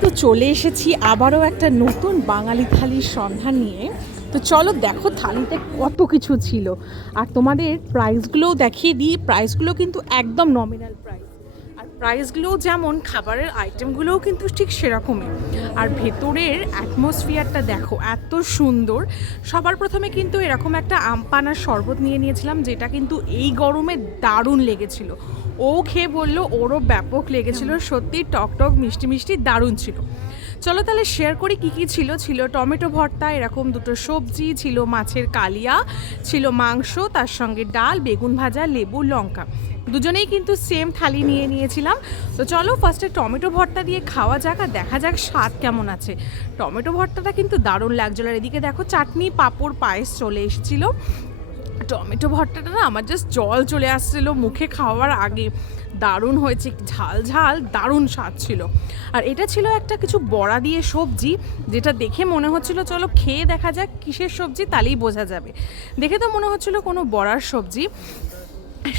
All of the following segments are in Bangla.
কিন্তু চলে এসেছি আবারও একটা নতুন বাঙালি থালির সন্ধান নিয়ে। তো চলো দেখো থালিতে কত কিছু ছিল। আর তোমাদের প্রাইসগুলোও দেখিয়ে দিই। প্রাইসগুলো কিন্তু একদম নমিনাল প্রাইস প্রাইসগুলোও যেমন, খাবারের আইটেমগুলোও কিন্তু ঠিক সেরকমই। আর ভেতরের অ্যাটমসফিয়ারটা দেখো, এত সুন্দর। সবার প্রথমে কিন্তু এরকম একটা আমপানার শরবত নিয়ে নিয়েছিলাম, যেটা কিন্তু এই গরমে দারুণ লেগেছিল। ও খেয়ে বলল, ওরও ব্যাপক লেগেছিল। সত্যি টক টক মিষ্টি মিষ্টি দারুণ ছিল। চলো তাহলে শেয়ার করি কি কি ছিল। ছিল টমেটো ভর্তা, এরকম দুটো সবজি, ছিল মাছের কালিয়া, ছিল মাংস, তার সঙ্গে ডাল, বেগুন ভাজা, লেবু, লঙ্কা। দুজনেই কিন্তু সেম থালি নিয়ে নিয়েছিলাম। তো চলো ফার্স্টে টমেটো ভর্তা দিয়ে খাওয়া যাক আর দেখা যাক স্বাদ কেমন আছে। টমেটো ভর্তাটা কিন্তু দারুণ লাগছিল। আর এদিকে দেখো চাটনি, পাঁপড়, পায়েস চলে এসেছিল। টমেটো ভর্তাটা না আমার জাস্ট জল চলে আসছিল মুখে খাওয়ার আগে। দারুণ হয়েছে, ঝাল ঝাল, দারুণ স্বাদ ছিল। আর এটা ছিল একটা কিছু বড়া দিয়ে সবজি, যেটা দেখে মনে হচ্ছিল চলো খেয়ে দেখা যাক কিসের সবজি তাহলেই বোঝা যাবে। দেখে তো মনে হচ্ছিল কোনো বড়ার সবজি।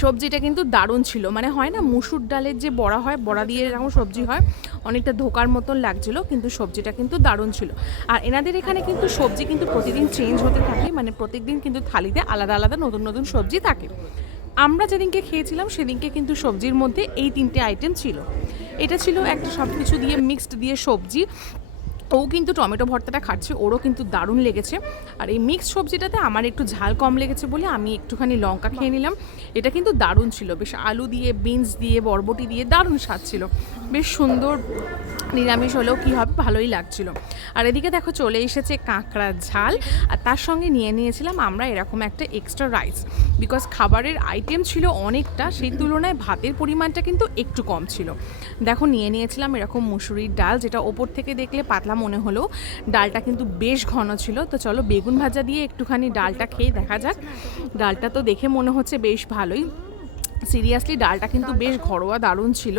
সবজিটা কিন্তু দারুণ ছিল। মানে হয় না, মুসুর ডালের যে বড়া হয়, বড়া দিয়ে এরকম সবজি হয়, অনেকটা ধোকার মতন লাগছিল, কিন্তু সবজিটা কিন্তু দারুণ ছিল। আর এনাদের এখানে কিন্তু সবজি কিন্তু প্রতিদিন চেঞ্জ হতে থাকে মানে প্রত্যেকদিন কিন্তু থালিতে আলাদা আলাদা নতুন নতুন সবজি থাকে। আমরা যেদিনকে খেয়েছিলাম, সেদিনকে কিন্তু সবজির মধ্যে এই তিনটে আইটেম ছিল। এটা ছিল একটা সব কিছু দিয়ে মিক্সড দিয়ে সবজি। ও কিন্তু টমেটো ভর্তাটা খাচ্ছে ওরও কিন্তু দারুণ লেগেছে। আর এই মিক্সড সবজিটাতে আমার একটু ঝাল কম লেগেছে বলে আমি একটুখানি লঙ্কা খেয়ে নিলাম। এটা কিন্তু দারুণ ছিল বেশ আলু দিয়ে বিনস দিয়ে বরবটি দিয়ে দারুণ স্বাদ ছিল। বেশ সুন্দর নিরামিষ হলেও কী হবে ভালোই লাগছিল। আর এদিকে দেখো চলে এসেছে কাঁকড়ার ঝাল আর তার সঙ্গে নিয়ে নিয়েছিলাম আমরা এরকম একটা এক্সট্রা রাইস বিকজ খাবারের আইটেম ছিল অনেকটা সেই তুলনায় ভাতের পরিমাণটা কিন্তু একটু কম ছিল। দেখো নিয়ে নিয়েছিলাম এরকম মুসুরির ডাল যেটা ওপর থেকে দেখলে পাতলা মনে হলো। ডালটা কিন্তু বেশ ঘন ছিল। তো চলো বেগুন ভাজা দিয়ে একটুখানি ডালটা খেয়ে দেখা যাক। ডালটা তো দেখে মনে হচ্ছে বেশ ভালোই। সিরিয়াসলি ডালটা কিন্তু বেশ ঘরোয়া দারুণ ছিল।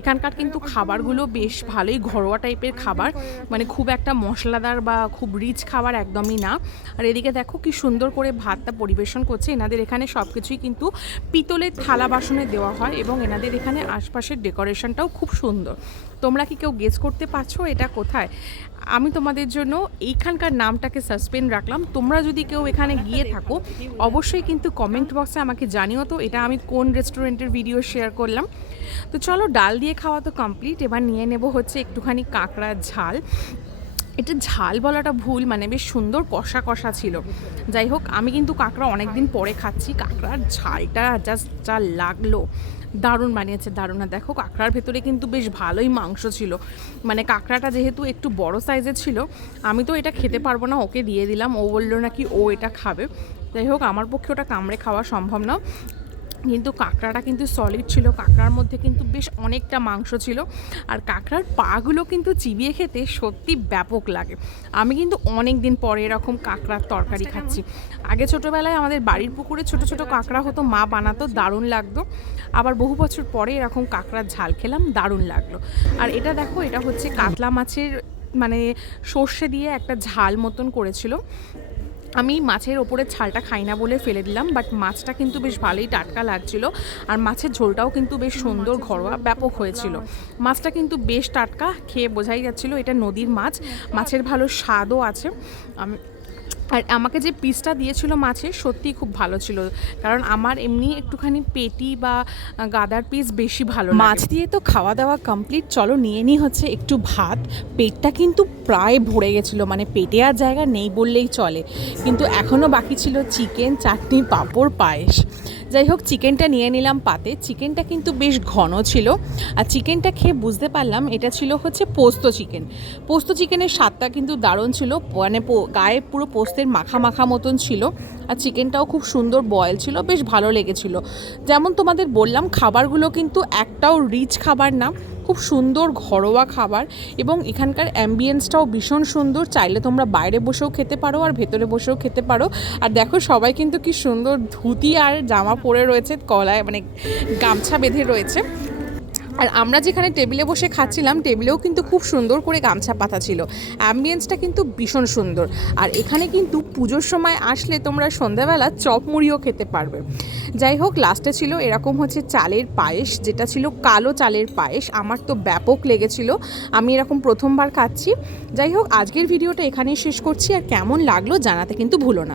এখানকার কিন্তু খাবারগুলো বেশ ভালোই, ঘরোয়া টাইপের খাবার। মানে খুব একটা মশলাদার বা খুব রিচ খাবার একদমই না। আর এদিকে দেখো কি সুন্দর করে ভাতটা পরিবেশন করছে। এনাদের এখানে সব কিছুই কিন্তু পিতলের থালা বাসনে দেওয়া হয় এবং এনাদের এখানে আশপাশের ডেকোরেশনটাও খুব সুন্দর। তোমরা কি কেউ গেস করতে পারছ এটা কোথায়? আমি তোমাদের জন্য এইখানকার নামটাকে সাসপেন্ড রাখলাম। তোমরা যদি কেউ এখানে গিয়ে থাকো, অবশ্যই কিন্তু কমেন্ট বক্সে আমাকে জানিও তো, এটা আমি কোন রেস্টুরেন্টের ভিডিও শেয়ার করলাম। তো চলো, ডাল দিয়ে খাওয়া তো কমপ্লিট এবার নিয়ে নেব হচ্ছে একটুখানি কাঁকড়ার ঝাল। এটা ঝাল বলাটা ভুল মানে বেশ সুন্দর কষা কষা ছিল। যাই হোক, আমি কিন্তু কাঁকড়া অনেক দিন পরে খাচ্ছি, কাঁকড়ার ঝালটা জাস্ট যা লাগল। দারুণ বানিয়েছে, দারুণ। আর দেখো, কাঁকড়ার ভেতরে কিন্তু বেশ ভালোই মাংস ছিল। মানে কাঁকড়াটা যেহেতু একটু বড় সাইজের ছিল, আমি তো এটা খেতে পারব না, ওকে দিয়ে দিলাম। ও বলল নাকি ও এটা খাবে। যাই হোক, আমার পক্ষে ওটা কামড়ে খাওয়া সম্ভব না। কিন্তু কাঁকড়াটা কিন্তু সলিড ছিল। কাঁকড়ার মধ্যে কিন্তু বেশ অনেকটা মাংস ছিল। আর কাঁকড়ার পাগুলো কিন্তু চিবিয়ে খেতে সত্যি ব্যাপক লাগে। আমি কিন্তু অনেক দিন পরে এরকম কাঁকড়ার তরকারি খাচ্ছি। আগে ছোটোবেলায় আমাদের বাড়ির পুকুরে ছোট ছোট কাঁকড়া হতো মা বানাতো দারুণ লাগতো। আবার বহু বছর পরে এরকম কাঁকড়ার ঝাল খেলাম দারুণ লাগল। আর এটা দেখো এটা হচ্ছে কাতলা মাছের মানে সর্ষে দিয়ে একটা ঝাল মতন করেছিল। আমি মাছের ওপরে ছালটা খাই না বলে ফেলে দিলাম বাট মাছটা কিন্তু বেশ ভালোই টাটকা লাগছিল আর মাছের ঝোলটাও কিন্তু বেশ সুন্দর ঘরোয়া ব্যাপক হয়েছিল। মাছটা কিন্তু বেশ টাটকা খেয়ে বোঝাই যাচ্ছিল এটা নদীর মাছ। মাছের ভালো স্বাদও আছে। আমি আর আমাকে যে পিসটা দিয়েছিল মাছের সত্যিই খুব ভালো ছিল। কারণ আমার এমনি একটুখানি পেটি বা গাদার পিস বেশি ভালো মাছ দিয়ে তো খাওয়া দাওয়া কমপ্লিট চলো নিয়ে নিই হচ্ছে একটু ভাত। পেটটা কিন্তু প্রায় ভরে গেছিল মানে পেটে আর জায়গা নেই বললেই চলে। কিন্তু এখনও বাকি ছিল চিকেন চাটনি, পাঁপড়, পায়েস। যাই হোক, চিকেনটা নিয়ে নিলাম পাতে। চিকেনটা কিন্তু বেশ ঘন ছিল। আর চিকেনটা খেয়ে বুঝতে পারলাম এটা ছিল হচ্ছে পোস্ত চিকেন। পোস্ত চিকেনের স্বাদটা কিন্তু দারুণ ছিল। মানে গায়ে পুরো পোস্তের মাখা মাখা মতন ছিল। আর চিকেনটাও খুব সুন্দর বয়েল ছিল, বেশ ভালো লেগেছিল। যেমন তোমাদের বললাম, খাবারগুলো কিন্তু একটাও রিচ খাবার না। খুব সুন্দর ঘরোয়া খাবার এবং এখানকার অ্যাম্বিয়েন্সটাও ভীষণ সুন্দর। চাইলে তোমরা বাইরে বসেও খেতে পারো আর ভেতরে বসেও খেতে পারো। আর দেখো সবাই কিন্তু কি সুন্দর ধুতি আর জামা পরে রয়েছে, কলায় মানে গামছা বেঁধে রয়েছে। আর আমরা যেখানে টেবিলে বসে খাচ্ছিলাম, টেবিলেও কিন্তু খুব সুন্দর করে গামছা পাতা ছিল। অ্যাম্বিয়েন্সটা কিন্তু ভীষণ সুন্দর। আর এখানে কিন্তু পুজোর সময় আসলে তোমরা সন্ধ্যাবেলা চপ মুড়িও খেতে পারবে। যাই হোক লাস্টে ছিল এরকম হচ্ছে চালের পায়েস, যেটা ছিল কালো চালের পায়েস। আমার তো ব্যাপক লেগেছিল। আমি এরকম প্রথমবার খাচ্ছি। যাই হোক, আজকের ভিডিওটা এখানেই শেষ করছি। আর কেমন লাগল জানাতে কিন্তু ভুলো না।